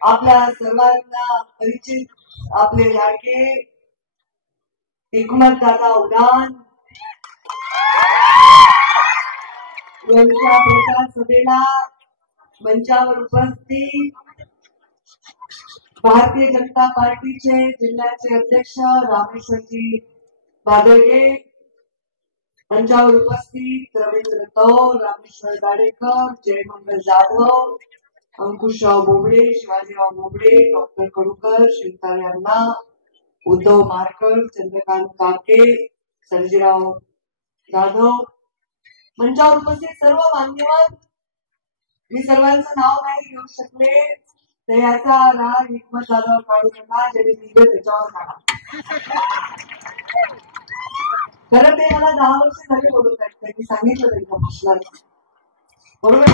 आपल्या सर्वांना परिचित आपले लाडके हिकमत दादा उडान यांच्या प्रचार सभेला मंचावर उपस्थित भारतीय जनता पार्टीचे जिल्ह्याचे अध्यक्ष रामेश्वरजी बादळगे, मंचावर उपस्थित रवींद्र तौर, रामेश्वर गाडेकर, जयमंगल जाधव, अंकुशराव बोबडे, शिवाजीराव बोबडे, डॉक्टर कडूकर, शिवतारे अण्णा, उद्धव मारकर, चंद्रकांत काके, सर्जीराव जाधव, मंचावर उपस्थित सर्व मान्यवर. मी सर्वांचं नाव नाही घेऊ शकले तर याचा राग हिकमत दादावर काढू नका, ज्यांनी दिले त्याच्यावर काढा. खरं ते मला 10 वर्ष झाले बोलत आहेत, त्यांनी सांगितलं त्यांच्या भाषणात, बरोबर.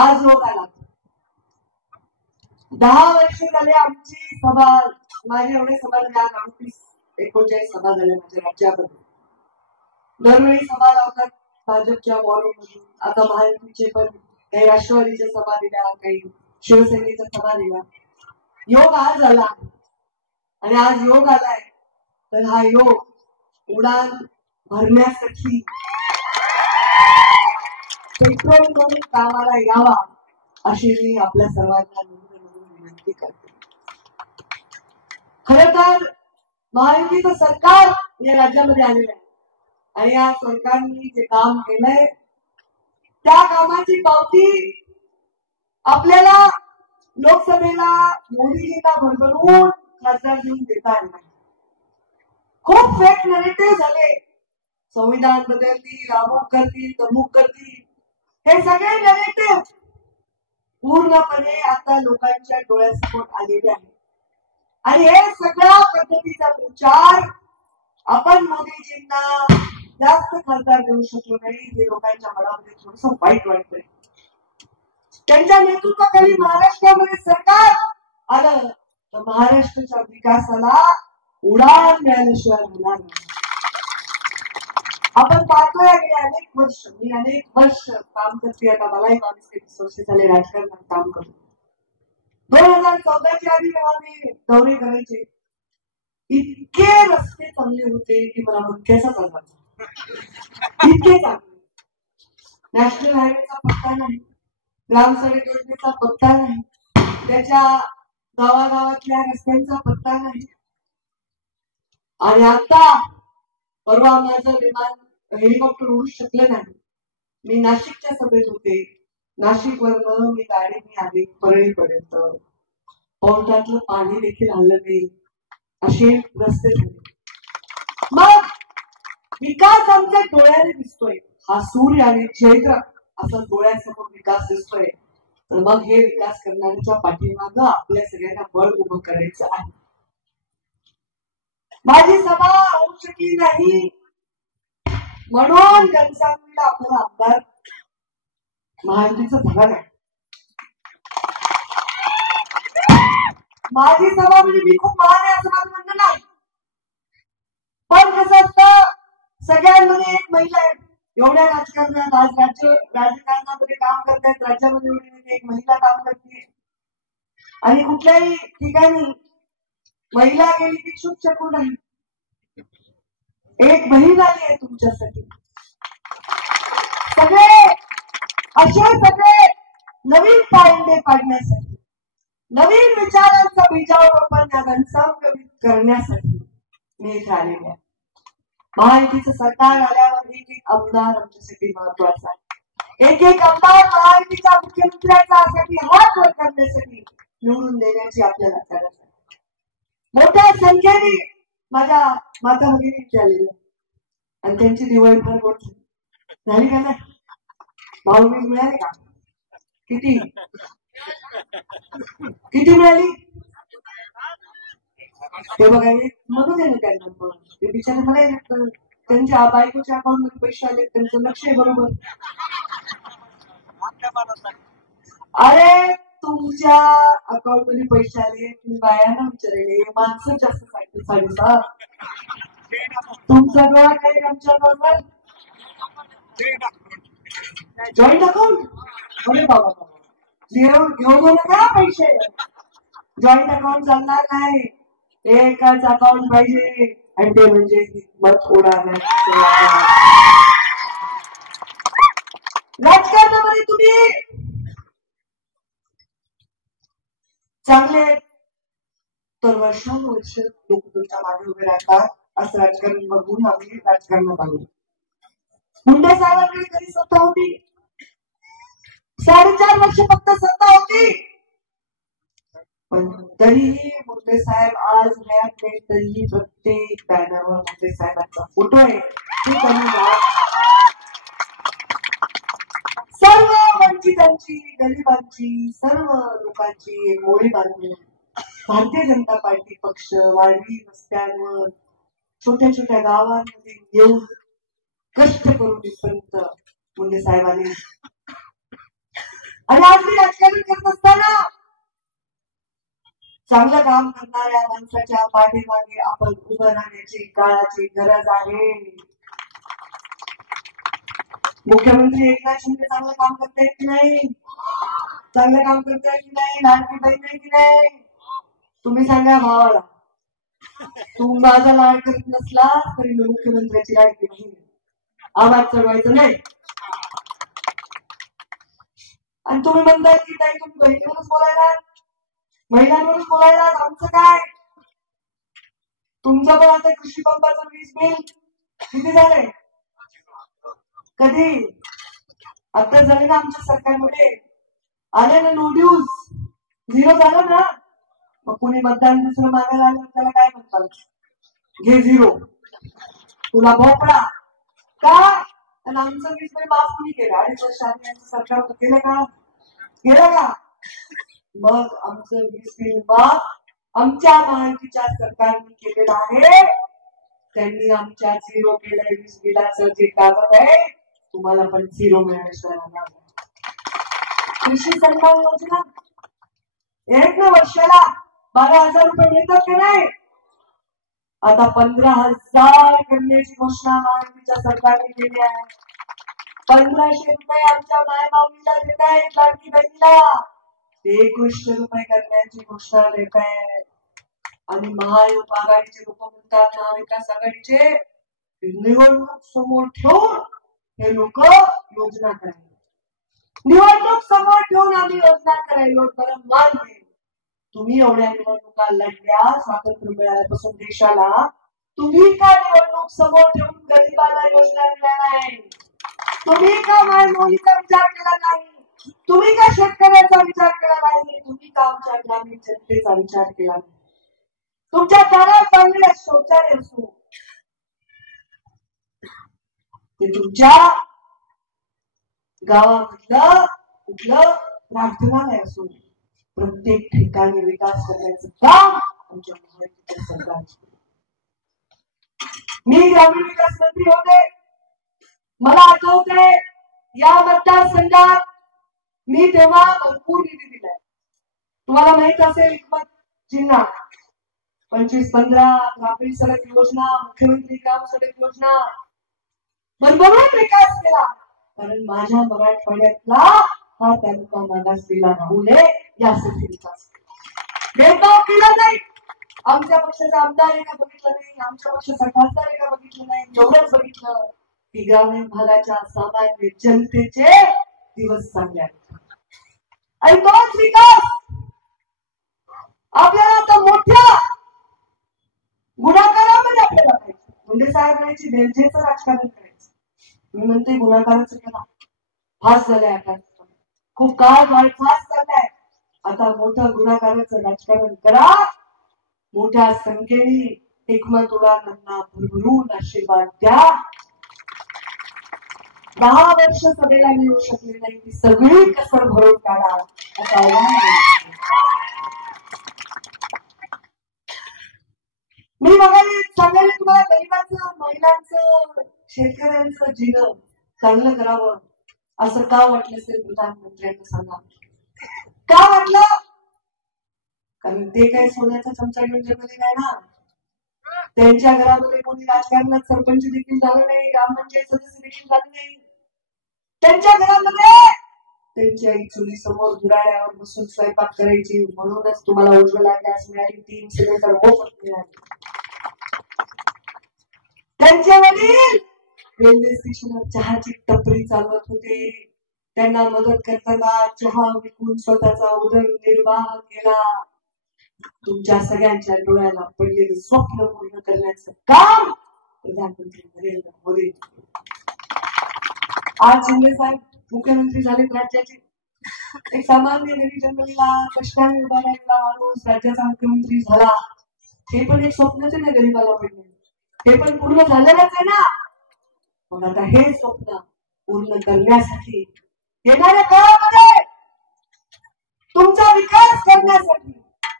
आज योग आला. 10 वर्ष झाले आमची सभा, माझे एवढे सभा झाल्या, 39-39 सभा झाल्या माझ्या राज्यामध्ये. दरवेळी सभा लावतात भाजपच्या वॉर्डमधून. आता महायुतीचे पण काही राष्ट्रवादीच्या सभा दिल्या, काही शिवसेनेच्या सभा दिल्या. योग आज आला आणि आज योग आलाय तर हा योग उडान भरण्यासाठी पेट्रोल करून कामाला यावा अशी मी आपल्या सर्वांना विनंती करते. खर तर महायुतीचं सरकार या राज्यामध्ये आलेलं आहे आणि या सरकारने जे काम केलंय त्या कामाची पावती आपल्याला लोकसभेला मोदीजींना भरभरून खासदार देऊन देता येणार. खूप फेक नरेटिव्ह झाले, संविधान बदलतील, अमुक करतील, तमुक करतील, हे सगळे नरेटिव्ह पूर्णपणे आता लोकांच्या डोळ्यासमोर आलेले आहे. आणि हे सगळ्या पद्धतीचा प्रचार आपण मोदीजींना जास्त खासदार देऊ शकलो नाही, हे लोकांच्या मनामध्ये थोडस वाईट वाटतंय. त्यांच्या नेतृत्वाखाली महाराष्ट्रामध्ये सरकार आलं तर महाराष्ट्राच्या विकासाला उडान मिळाल्याशिवाय होणार नाही. आपण पाहतोय अनेक वर्ष, मी अनेक वर्ष काम करते, आता मलाही 22-23 वर्ष झाले राजकारणात काम करून. 2014च्या आधी आम्ही दौरे करायचे, इतके रस्ते चांगले होते की मला मुख्याचा चालवायचा, इतके चांगले. नॅशनल हायवेचा पत्ता नाही, ग्रामसडक योजनेचा पत्ता नाही, त्याच्या गावागावातल्या रस्त्यांचा पत्ता नाही. आणि आता परवा माझं विमान हेलिकॉप्टर उडू शकलं नाही. मी नाशिकच्या सभेत होते, नाशिकवरनं मी गाडीने आली परळीपर्यंत, पोर्टातलं पाणी देखील हल्लं नाही, असे रस्ते झाले. मग विकास आमच्या डोळ्याने दिसतोय, हा सूर्य आणि चैत्र असा डोळ्यासमोर विकास दिसतोय, तर मग हे विकास करण्याच्या पाठीमागं आपल्या सगळ्यांना बळ उभं करायचं आहे. माझी सभा होऊ शकली नाही म्हणून घनसावंगीला आपल्याला आमदार महायुतीचं धरण आहे. माझी सभा म्हणजे मी खूप महान आहे असं माझं म्हणणं नाही, पण कसं असतं सगळ्यांमध्ये एक महिला आहे. एवढ्या राजकारणात आज राजकारणामध्ये काम करतायत, राज्यामध्ये एवढी एक महिला काम करते आणि कुठल्याही ठिकाणी महिला गेली की शुभ शकून नाही. एक बहीण आली आहे तुमच्यासाठी. सगळे असे सगळे नवीन पायंडे पाडण्यासाठी, नवीन विचारांचा बीजारोपण या घनसावंगी करण्यासाठी मी इथे आलेले आहे. महायुतीचं सरकार आल्यावर एक आमदार आमच्यासाठी महत्वाचा आहे. एक आमदार महायुतीच्या मुख्यमंत्र्यांसाठी हात वर करण्यासाठी निवडून देण्याची आपल्याला गरज आहे. मोठ्या संख्येने माझ्या माता भगिनी आलेल्या आणि त्यांची दिवाळी फार गोड झाली का नाही? भाऊबीज मिळाली का? किती किती मिळाली ते बघा. म्हणू दे ना त्यांना, ते बिचारे मला त्यांच्या बायकोच्या अकाउंट मध्ये पैसे आले, त्यांचं लक्ष आहे बरोबर. अरे तुमच्या अकाउंट मध्ये पैसे आले, तुम्ही बायांना विचारले, माणसं जास्त सांगते साडेसात. तुमचा डोळा काही आमच्या अकाउंटवर जॉईंट अकाउंट. अरे बाबा, घेऊन नका पैसे. जॉईंट अकाउंट चालणार नाही, एकच अकाउंट पाहिजे आणि ते म्हणजे मत उडाणार. राजकारणामध्ये तुम्ही चांगले तर वर्षानुवर्ष लोक तुमच्या मागे उभे राहतात. असं राजकारण बघून आम्ही राजकारणात आलो. मुंडे साहेबांकडे कधी सत्ता होती? 4.5 वर्ष फक्त सत्ता होती. पण तरीही मुंडे साहेब आज हयात नाही, तरीही प्रत्येक बॅनरवर मुंडे साहेबांचा फोटो आहे. सर्व वंचितांची, गरिबांची, सर्व लोकांची एक मोडी बांधून भारतीय जनता पार्टी पक्ष वाढवी वस्त्यांवर छोट्या छोट्या गावांमध्ये येऊन कष्ट करून इथपर्यंत मुंडे साहेब आले. आणि आज मी राजकारण करत असताना चांगलं काम करणाऱ्या माणसाच्या पाठीमागे आपण उभं राहण्याची काळाची गरज आहे. मुख्यमंत्री एकनाथ शिंदे चांगलं काम करतायत की नाही? चांगलं काम करतायत की नाही? लाडकी बहीण आहे की नाही? तुम्ही सांगा भावाला. तू माझा लाड करत नसला तरी मी मुख्यमंत्र्याची लाडकी बहीण. आवाज चढवायचं नाही. आणि तुम्ही म्हणताय की ताई तुम्ही बहिणीवरच बोलायला, महिलांवरच बोलायला, आमचं काय? तुमचं पण आता कृषी पंपाचं वीज बिल किती झालंय? कधी? आता झाले ना आमच्या सरकारमध्ये, आले ना नोड्यूज, 0 झालं ना. मग कुणी मतदान दुसरं मागायला आलं त्याला काय म्हणतात? घे 0, तुला भोपळा का? आणि आमचं वीज बिल माफ कुणी केलं? 2.5 वर्ष आधी यांचं सरकार केलं का? केलं का? मग आमचं वीज बिल माफ आमच्या महायुतीच्या सरकारने केलेलं आहे. त्यांनी आमच्या 0 केलंय वीज बिलाचं जे कागद आहे, तुम्हाला पण 0 मिळाल्याशिवाय. कृषी सन्मान योजना एक ना वर्षाला 12,000 रुपये मिळतात की नाही? आता 15,000 करण्याची घोषणा महायुतीच्या सरकारने केली आहे. 1,500 रुपये आमच्या मायमाऊलीला देत आहेत, लाडकी बहिणीला 2100 रुपये करण्याची घोषणा देत आहे. आणि महायुत आघाडीचे लोक म्हणतात, महाविकास आघाडीचे, निवडणूक समोर ठेवून हे लोक योजना करायला, निवडणूक समोर ठेवून आम्ही योजना करायलो. तर मान्य, तुम्ही एवढ्या निवडणुका लढल्या स्वातंत्र्य मिळाल्यापासून देशाला, तुम्ही का निवडणूक समोर ठेवून गरिबाला योजना दिल्या नाही? तुम्ही का मायमौलीचा विचार केला नाही? तुम्ही का शेतकऱ्याचा विचार केला नाही? तुम्ही का आमच्या ग्रामीण जनतेचा विचार केला नाही? तुमच्या दारात चांगले शौचालय असो, ते तुमच्या गावामधलं कुठलं प्रार्थनालय असो, प्रत्येक ठिकाणी विकास करण्याचं काम आमच्या महायुतीच्या सरकारचं. मी ग्रामीण विकास मंत्री होते, मला आठवते या मतदारसंघात मी तेव्हा भरपूर निधी दिलाय. तुम्हाला माहित असेल, हिकमत जिन्ना 25-15 ग्रामीण सडक योजना, मुख्यमंत्री ग्राम सडक योजना भरभरून विकास केला. कारण माझ्या मराठवाड्यातला हा तालुका मागासलेला राहू नये यासाठी विकास भेदभाव केला नाही. आमच्या पक्षाचा आमदार आहे का बघितलं नाही, आमच्या पक्षाचा खासदार आहे का बघितलं नाही. एवढंच बघितलं की ग्रामीण भागाच्या सामान्य जनतेचे दिवस चांगले आहेत. आणि तोच विकास आपल्याला आता मोठ्या गुणाकारामध्ये आपल्याला करायचं. मुंडे साहेबांची बेलजेचं राजकारण करायचं. मी म्हणते गुणाकाराचं करा, फास्ट झालंय आता, खूप काळ फास्ट चाललाय. आता मोठं गुणाकाराचं राजकारण करा. मोठ्या संख्येने हिकमत उडाल्यांना भरभरून आशीर्वाद द्या. 10 वर्ष सभेला मिळू शकले नाही ती सगळी कसर भरून काढा. मी बघायला सांगायला तुम्हाला, गरिबांचं, महिलांचं, शेतकऱ्यांचं जीवन चांगलं करावं असं का वाटलं असेल प्रधानमंत्र्यांना सांगा. का वाटलं? कारण ते काही सोन्याचा चमचा घेऊन जन्मले नाही ना. त्यांच्या घरामध्ये कोणी राजकारणात सरपंच देखील झालं नाही, ग्रामपंचायत सदस्य देखील झाले नाही. त्यांच्या घरामध्ये त्यांची आई चुली समोर धुराड्यावर बसून स्वयंपाक करायची, म्हणूनच तुम्हाला उज्ज्वला गॅस मिळाली, 3 सिलेंडर मोफत मिळाले. त्यांचे वडील रेल्वे स्टेशनवर चहाची टपरी चालवत होते. त्यांना मदत करताना चहा विकून स्वतःचा उदरनिर्वाह केला. तुमच्या सगळ्यांच्या डोळ्याला पडलेलं स्वप्न पूर्ण करण्याचं काम प्रधानमंत्री नरेंद्र मोदी. आज शिंदे साहेब मुख्यमंत्री झाले राज्याचे. एक सामान्य गरीब जनतेला कष्टाने उभा राहिलेला माणूस राज्याचा मुख्यमंत्री झाला. हे पण एक स्वप्नच आहे ना गरीबाला पडले. हे पण पूर्ण झालेलंच आहे ना. मग आता हे स्वप्न पूर्ण करण्यासाठी येणाऱ्या काळामध्ये तुमचा विकास करण्यासाठी,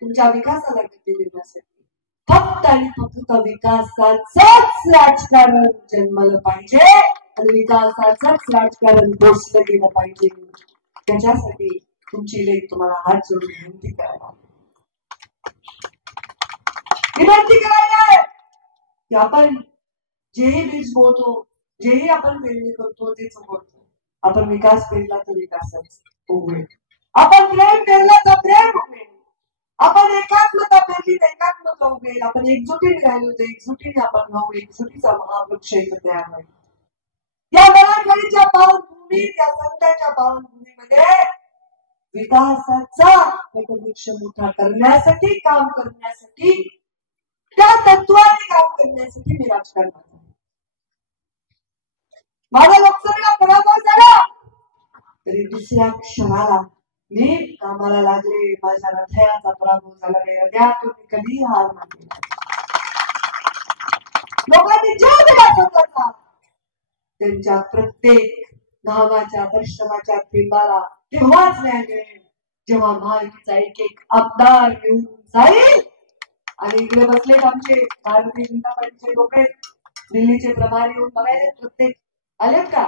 तुमच्या विकासाला गती देण्यासाठी फक्त आणि फक्त विकासाचंच राजकारण जन्मलं पाहिजे आणि विकासाचंच राजकारण पोचलं गेलं पाहिजे. त्याच्यासाठी तुमची लेख तुम्हाला हात जोडून विनंती करायला आहे की आपण जेही बीज बोलतो, जेही आपण पेरणी करतो तेच बोलतो. आपण विकास पेरला तर विकासच उगवेल. आपण प्रेम पेरला तर प्रेम उगवेल. आपण एकात्मता पेरली तर एकात्मता उगवेल. आपण एकजुटीने राहिलो तर एकजुटीने आपण राहू. एकजुटीचा महावृक्ष इथं तयार होईल. या मराठवाडीच्या पावनभूमीत, या संतांच्या पावनभूमीमध्ये विकासाचा वटवृक्ष मोठा करण्यासाठी, काम करण्यासाठी, त्या तत्वाने काम करण्यासाठी मी राजकारणात आहे. माझा लोकसभेला पराभव झाला तरी दुसऱ्या क्षणाला मी कामाला लागले. माझ्या हृदयाचा पराभव झाला नाही. हृदयातून मी कधीही हार मानली नाही. लोकांनी जीव दिला स्वतःचा. त्यांच्या प्रत्येक घामाच्या परिश्रमाच्या थेंबाला तेव्हाच न्याय मिळेल जेव्हा महायुतीचा एक एक आमदार निवडून जाईल. आणि इकडे बसलेत आमचे भारतीय जनता पार्टीचे लोक, दिल्लीचे प्रभारी येऊन बघायला प्रत्येक आलेत का?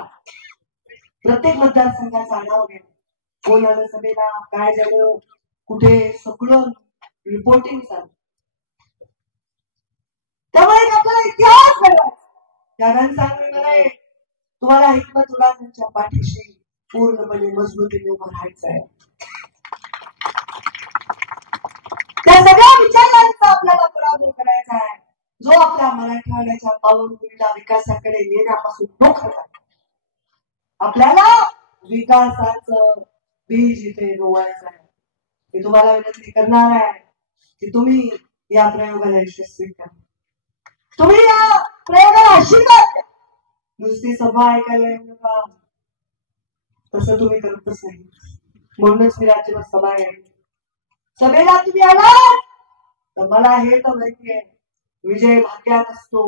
प्रत्येक मतदारसंघाचा आढावा घ्या. कोण आलं सभेला, काय झालं, कुठे, सगळं रिपोर्टिंग चालू. त्यामुळे आपल्याला इतिहास घडवायचा. जगान सांगणे म्हणे तुम्हाला हिकमत उलांच्या पाठीशी पूर्णपणे मजबूतीने उभं राहायचं आहे. त्या सगळ्या विचारांचा आपल्याला पराभव करायचा आहे जो आपल्या मराठवाड्याच्या पावनभूमीला विकासाकडे नेण्यापासून रोखत. आपल्याला विकासाचं बीज इथे रोवायचं आहे. मी तुम्हाला विनंती करणार आहे की तुम्ही या प्रयोगाला यशस्वी करा. तुम्ही या प्रयोगाला आशीर्वाद द्या. नुसती सभा ऐकायला येऊ नका, तसं तुम्ही करतच नाही. म्हणूनच मी राज्यभर सभा आहे. सभेला तुम्ही आला तर मला हे तर माहिती आहे विजय भाग्यात असतो,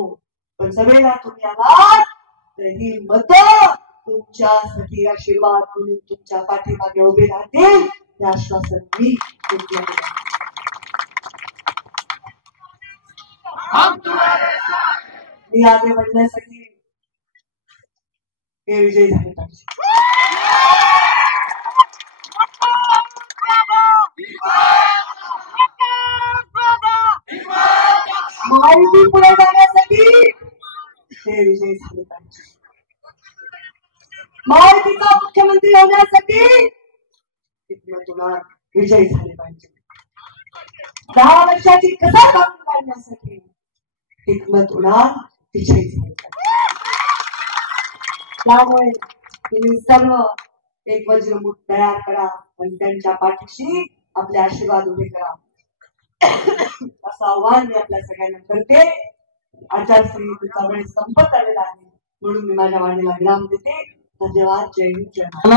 पण सभेला तुम्ही आला तर ही मत तुमच्यासाठी आशीर्वाद म्हणून तुमच्या पाठीमागे उभे राहतील. हे आश्वासन मी आगे बढ़ण्यासाठी हे विजयी झाले पाहिजे. महायुती पुढे जाण्यासाठी हे विजयी झाले पाहिजे. महायुतीचा मुख्यमंत्री होण्यासाठी विजयी झाले पाहिजे. 10 वर्षाची कसर काढून काढण्यासाठी हिकमत उडान विजयी झाले पाहिजे. त्यामुळे तुम्ही सर्व एक वज्रमुठ तयार करा आणि त्यांच्या पाठीशी आपले आशीर्वाद उभे करा असं आव्हान मी आपल्या सगळ्यांना करते. आचारसंहितेचा वेळ संपत आलेला आहे म्हणून मी माझ्या वाणीला विराम देते. धन्यवाद. जय हिंद, जय महाराष्ट्र.